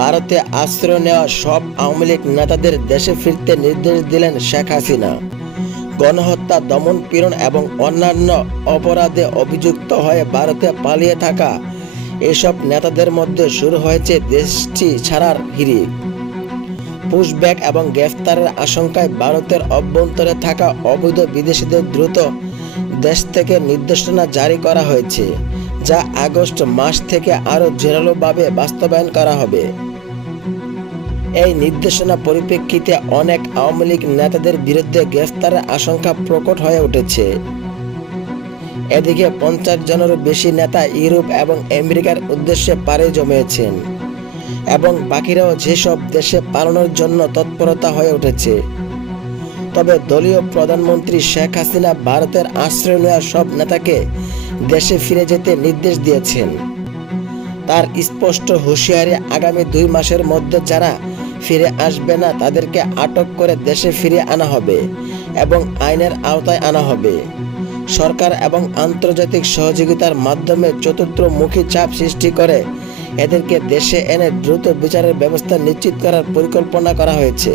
ভারতে আশ্রয় নেওয়া সব আওয়ামী লীগ নেতাদের দেশে ফিরতে নির্দেশ দিলেন শেখ হাসিনা। গণহত্যা, দমন পীড়ন এবং অন্যান্য অপরাধে অভিযুক্ত হয়ে ভারতে পালিয়ে থাকা এসব নেতাদের মধ্যে শুরু হয়েছে দেশটি ছাড়ার হিড়িক। পুশব্যাক এবং গ্রেফতারের আশঙ্কায় ভারতের অভ্যন্তরে থাকা অবৈধ বিদেশিদের দ্রুত দেশ থেকে নির্দেশনা জারি করা হয়েছে, যা আগস্ট মাস থেকে আরও জোরালোভাবে বাস্তবায়ন করা হবে। এই নির্দেশনা পরিপ্রেক্ষিতে অনেক আওয়ামী লীগ নেতাদের বিরুদ্ধে গ্রেফতারের আশঙ্কা প্রকট হয়ে উঠেছে। এদিকে পঞ্চাশ জনেরও বেশি নেতা ইউরোপ এবং আমেরিকার উদ্দেশ্যে পাড়ি জমিয়েছেন এবং বাকিরাও যেসব দেশে পালানোর জন্য তৎপরতা হয়ে উঠেছে। তবে দলীয় প্রধানমন্ত্রী শেখ হাসিনা ভারতের আশ্রয় নেওয়া সব নেতাকে দেশে ফিরে যেতে নির্দেশ দিয়েছেন। তার স্পষ্ট হুঁশিয়ারি আগামী দুই মাসের মধ্যে যারা ফিরে আসবে না, তাদেরকে আটক করে দেশে ফিরিয়ে আনা হবে এবং আইনের আওতায় আনা হবে। সরকার এবং আন্তর্জাতিক সহযোগিতার মাধ্যমে চতুর্থমুখী চাপ সৃষ্টি করে। এদেরকে দেশে এনে দ্রুত বিচারের ব্যবস্থা নিশ্চিত করার পরিকল্পনা করা হয়েছে।